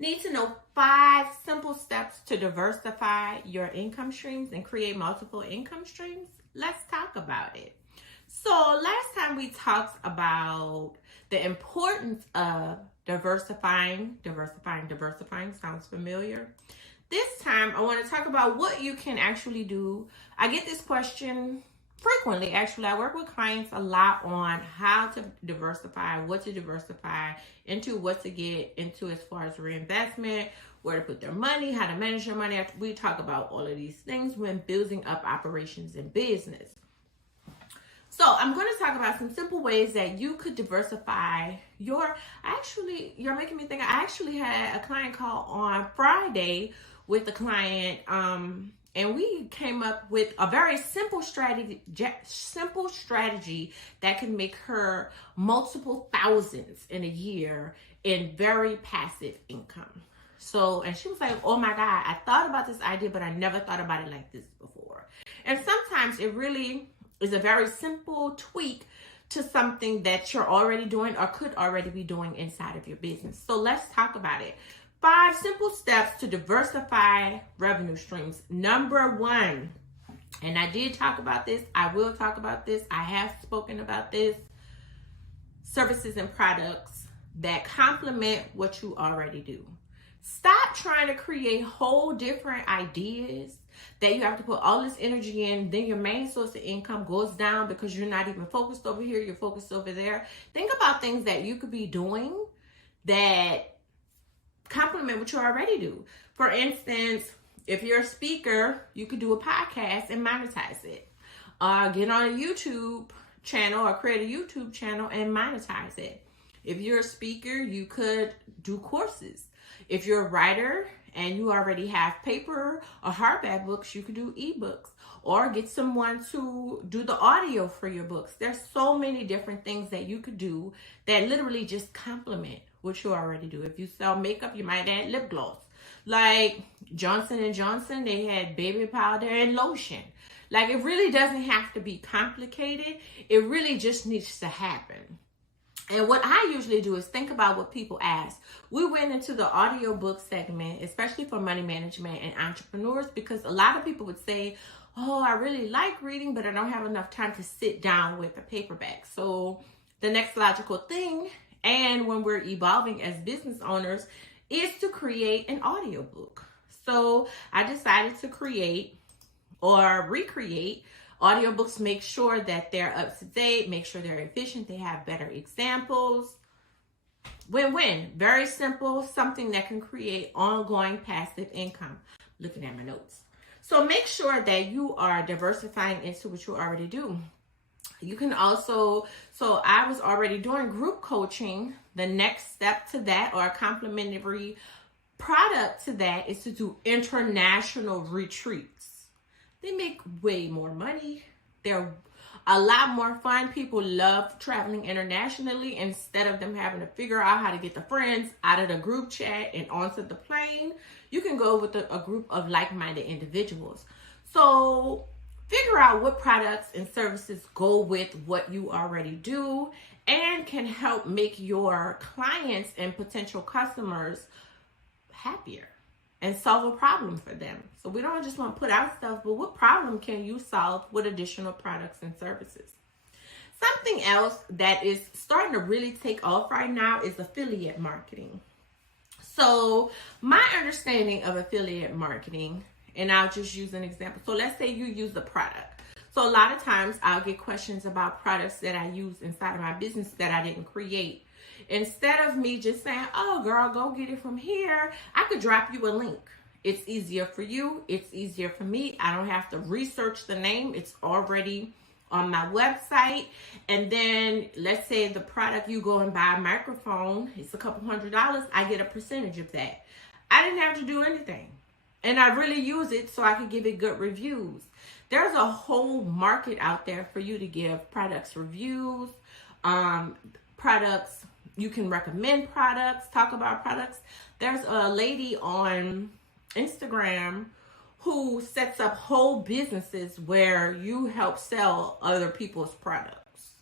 Need to know 5 simple steps to diversify your income streams and create multiple income streams? Let's talk about it. So last time we talked about the importance of diversifying. Sounds familiar. This time I want to talk about what you can actually do. I get this question frequently. Actually, I work with clients a lot on how to diversify, what to diversify into, what to get into as far as reinvestment, where to put their money, how to manage their money. We talk about all of these things when building up operations in business. So I'm going to talk about some simple ways that you could diversify you're making me think. I actually had a client call on Friday with a client, and we came up with a very simple strategy that can make her multiple thousands in a year in very passive income. So, and she was like, oh my God, I thought about this idea, but I never thought about it like this before. And sometimes it really is a very simple tweak to something that you're already doing or could already be doing inside of your business. So let's talk about it. 5 simple steps to diversify revenue streams. Number 1, and I did talk about this, I will talk about this, I have spoken about this, services and products that complement what you already do. Stop trying to create whole different ideas that you have to put all this energy in. Then your main source of income goes down because you're not even focused over here, you're focused over there. Think about things that you could be doing that complement what you already do. For instance, if you're a speaker, you could do a podcast and monetize it. Get on a YouTube channel or create a YouTube channel and monetize it. If you're a speaker, you could do courses. If you're a writer and you already have paper or hardback books, you could do ebooks or get someone to do the audio for your books. There's so many different things that you could do that literally just complement what you already do. If you sell makeup, you might add lip gloss. Like Johnson & Johnson, they had baby powder and lotion. Like, it really doesn't have to be complicated. It really just needs to happen. And what I usually do is think about what people ask. We went into the audiobook segment, especially for money management and entrepreneurs, because a lot of people would say, oh, I really like reading, but I don't have enough time to sit down with a paperback. So the next logical thing, and when we're evolving as business owners, is to create an audiobook. So I decided to create or recreate audiobooks. Make sure that they're up to date, make sure they're efficient, they have better examples. Win-win. Very simple, something that can create ongoing passive income. Looking at my notes. So make sure that you are diversifying into what you already do. You can also, so I was already doing group coaching. The next step to that, or a complementary product to that, is to do international retreats. They make way more money. They're a lot more fun. People love traveling internationally. Instead of them having to figure out how to get the friends out of the group chat and onto the plane, you can go with a group of like-minded individuals. So figure out what products and services go with what you already do and can help make your clients and potential customers happier and solve a problem for them. So we don't just want to put out stuff, but what problem can you solve with additional products and services? Something else that is starting to really take off right now is affiliate marketing. So my understanding of affiliate marketing, and I'll just use an example. So let's say you use a product. So a lot of times I'll get questions about products that I use inside of my business that I didn't create. Instead of me just saying, oh girl, go get it from here, I could drop you a link. It's easier for you. It's easier for me. I don't have to research the name. It's already on my website. And then let's say the product, you go and buy a microphone, it's a couple $100. I get a percentage of that. I didn't have to do anything. And I really use it so I can give it good reviews. There's a whole market out there for you to give products reviews, products. You can recommend products, talk about products. There's a lady on Instagram who sets up whole businesses where you help sell other people's products.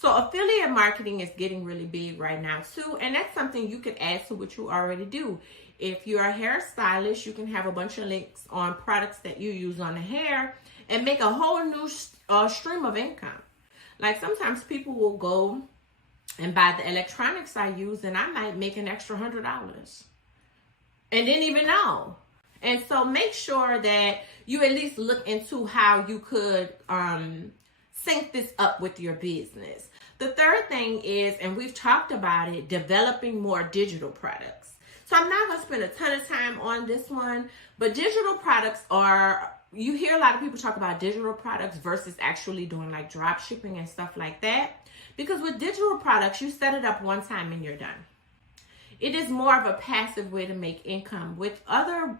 So affiliate marketing is getting really big right now too. And that's something you could add to what you already do. If you're a hairstylist, you can have a bunch of links on products that you use on the hair and make a whole new stream of income. Like sometimes people will go and buy the electronics I use and I might make an extra $100 and didn't even know. And so make sure that you at least look into how you could sync this up with your business. The third thing is, and we've talked about it, developing more digital products. So I'm not going to spend a ton of time on this one, but digital products are, you hear a lot of people talk about digital products versus actually doing like drop shipping and stuff like that. Because with digital products, you set it up one time and you're done. It is more of a passive way to make income. With other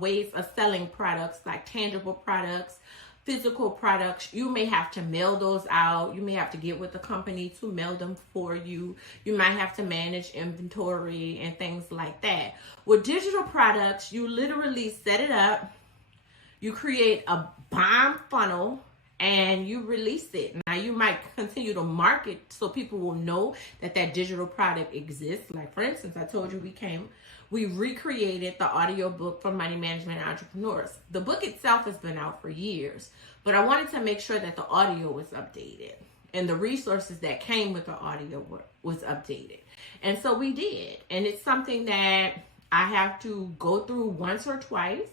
ways of selling products, like tangible products, physical products, you may have to mail those out. You may have to get with the company to mail them for you. You might have to manage inventory and things like that. With digital products, you literally set it up. You create a bomb funnel and you release it. Now you might continue to market so people will know that that digital product exists. Like for instance, I told you we recreated the audiobook for money management entrepreneurs. The book itself has been out for years, but I wanted to make sure that the audio was updated and the resources that came with the audio was updated. And so we did. And it's something that I have to go through once or twice,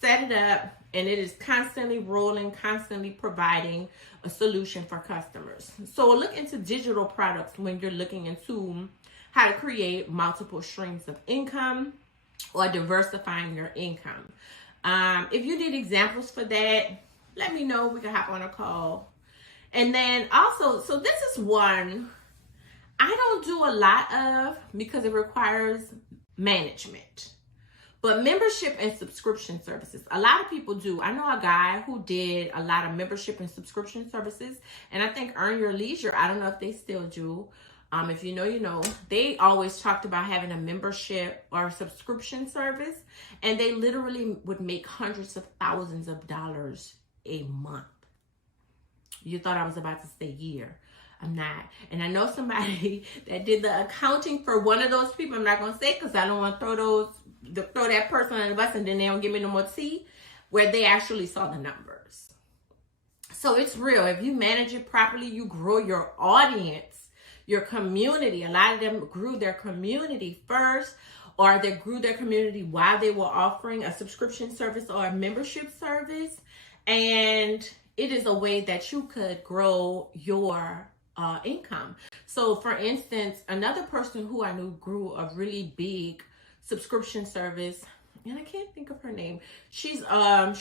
set it up, and it is constantly rolling, constantly providing a solution for customers. So look into digital products when you're looking into how to create multiple streams of income or diversifying your income. If you need examples for that, let me know. We can hop on a call. And then also, so this is one I don't do a lot of because it requires management. But membership and subscription services, a lot of people do. I know a guy who did a lot of membership and subscription services, and I think Earn Your Leisure, I don't know if they still do. If you know, you know. They always talked about having a membership or a subscription service, and they literally would make hundreds of thousands of dollars a month. You thought I was about to say year. I'm not. And I know somebody that did the accounting for one of those people. I'm not going to say because I don't want to throw that person on the bus and then they don't give me no more tea, where they actually saw the numbers. So it's real. If you manage it properly, you grow your audience, your community. A lot of them grew their community first, or they grew their community while they were offering a subscription service or a membership service. And it is a way that you could grow your income. So for instance, another person who I knew grew a really big subscription service, and I can't think of her name. She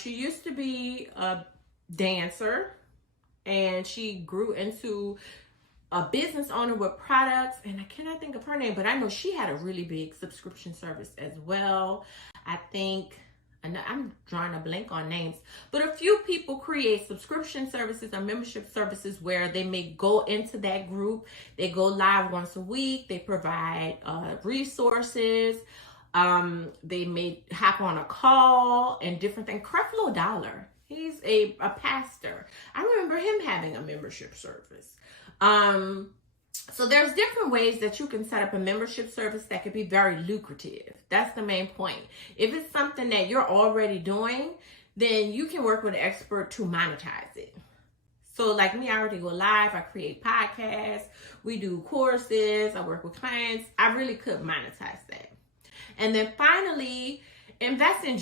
used to be a dancer, and she grew into a business owner with products, and I cannot think of her name, but I know she had a really big subscription service as well. I think, and I'm drawing a blank on names, but a few people create subscription services or membership services where they may go into that group. They go live once a week. They provide resources. They may hop on a call and different things. Creflo Dollar, he's a pastor. I remember him having a membership service. So there's different ways that you can set up a membership service that could be very lucrative. That's the main point. If it's something that you're already doing, then you can work with an expert to monetize it. So like me, I already go live. I create podcasts. We do courses. I work with clients. I really could monetize that. And then finally, invest in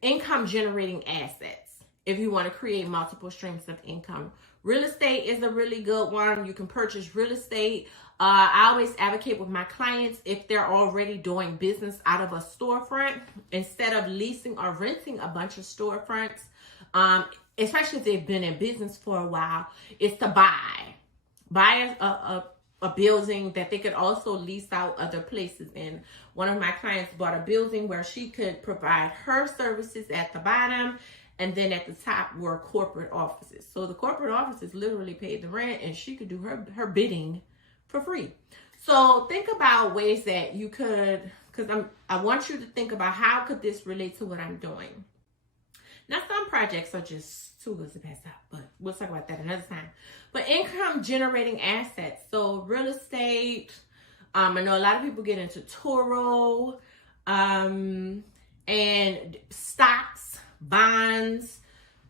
income generating assets. If you want to create multiple streams of income, real estate is a really good one. You can purchase real estate. I always advocate with my clients, if they're already doing business out of a storefront, instead of leasing or renting a bunch of storefronts, especially if they've been in business for a while, is to buy a building that they could also lease out other places in. One of my clients bought a building where she could provide her services at the bottom, and then at the top were corporate offices. So the corporate offices literally paid the rent, and she could do her bidding for free. So think about ways that you could, because I want you to think about how could this relate to what I'm doing. Now, some projects are just too good to pass up, but we'll talk about that another time. But income generating assets. So real estate. I know a lot of people get into Toro, and stocks, bonds,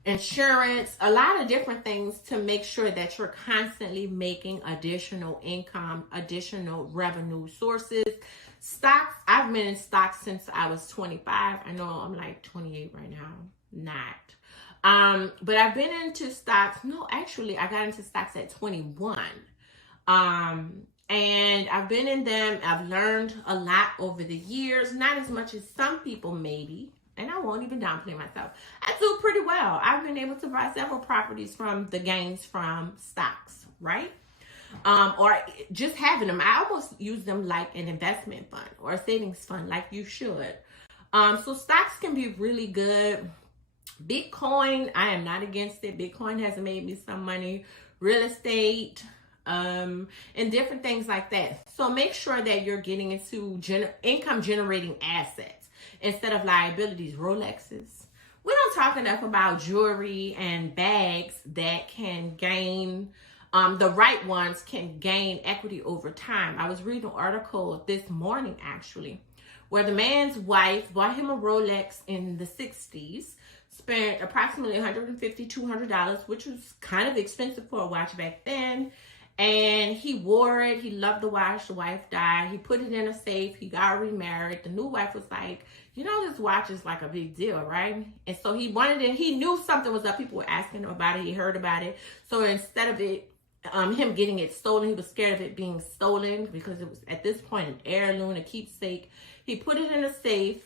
insurance, a lot of different things to make sure that you're constantly making additional income, additional revenue sources. Stocks, I've been in stocks since I was 25. I know I'm like 28 right now. Not. But I've been into stocks. No, actually, I got into stocks at 21. And I've been in them. I've learned a lot over the years, not as much as some people maybe. And I won't even downplay myself. I do pretty well. I've been able to buy several properties from the gains from stocks, right? Or just having them. I almost use them like an investment fund or a savings fund, like you should. So stocks can be really good. Bitcoin, I am not against it. Bitcoin has made me some money. Real estate, and different things like that. So make sure that you're getting into income generating assets instead of liabilities. Rolexes. We don't talk enough about jewelry and bags that can gain, the right ones can gain equity over time. I was reading an article this morning actually where the man's wife bought him a Rolex in the 60s, spent approximately $150, $200, which was kind of expensive for a watch back then. And he wore it. He loved the watch. The wife died. He put it in a safe. He got remarried. The new wife was like, you know, this watch is like a big deal, right? And so he wanted it. He knew something was up. People were asking him about it. He heard about it. So instead of it, him getting it stolen, he was scared of it being stolen because it was at this point an heirloom, a keepsake. He put it in a safe.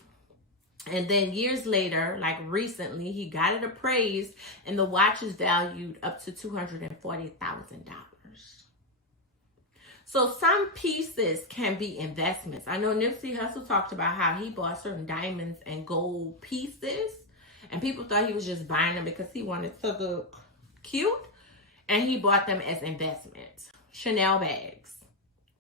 And then years later, like recently, he got it appraised and the watch is valued up to $240,000. So some pieces can be investments. I know Nipsey Hussle talked about how he bought certain diamonds and gold pieces. And people thought he was just buying them because he wanted to look cute. And he bought them as investments. Chanel bags.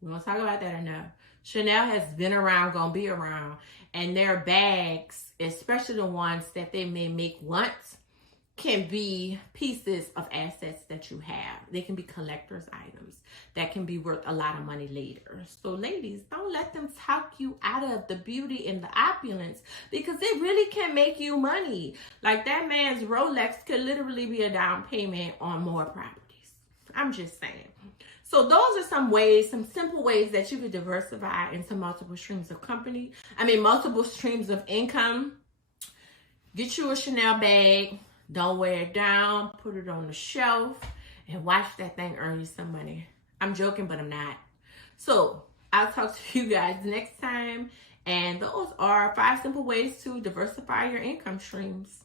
We won't talk about that enough. Chanel has been around, gonna be around. And their bags, especially the ones that they may make once, can be pieces of assets that you have. They can be collector's items that can be worth a lot of money later. So ladies, don't let them talk you out of the beauty and the opulence because it really can make you money. Like that man's Rolex could literally be a down payment on more properties. I'm just saying. So those are some ways, some simple ways that you could diversify into multiple streams of multiple streams of income. Get you a Chanel bag. Don't wear it down. Put it on the shelf and watch that thing earn you some money. I'm joking, but I'm not. So I'll talk to you guys next time. And those are 5 simple ways to diversify your income streams.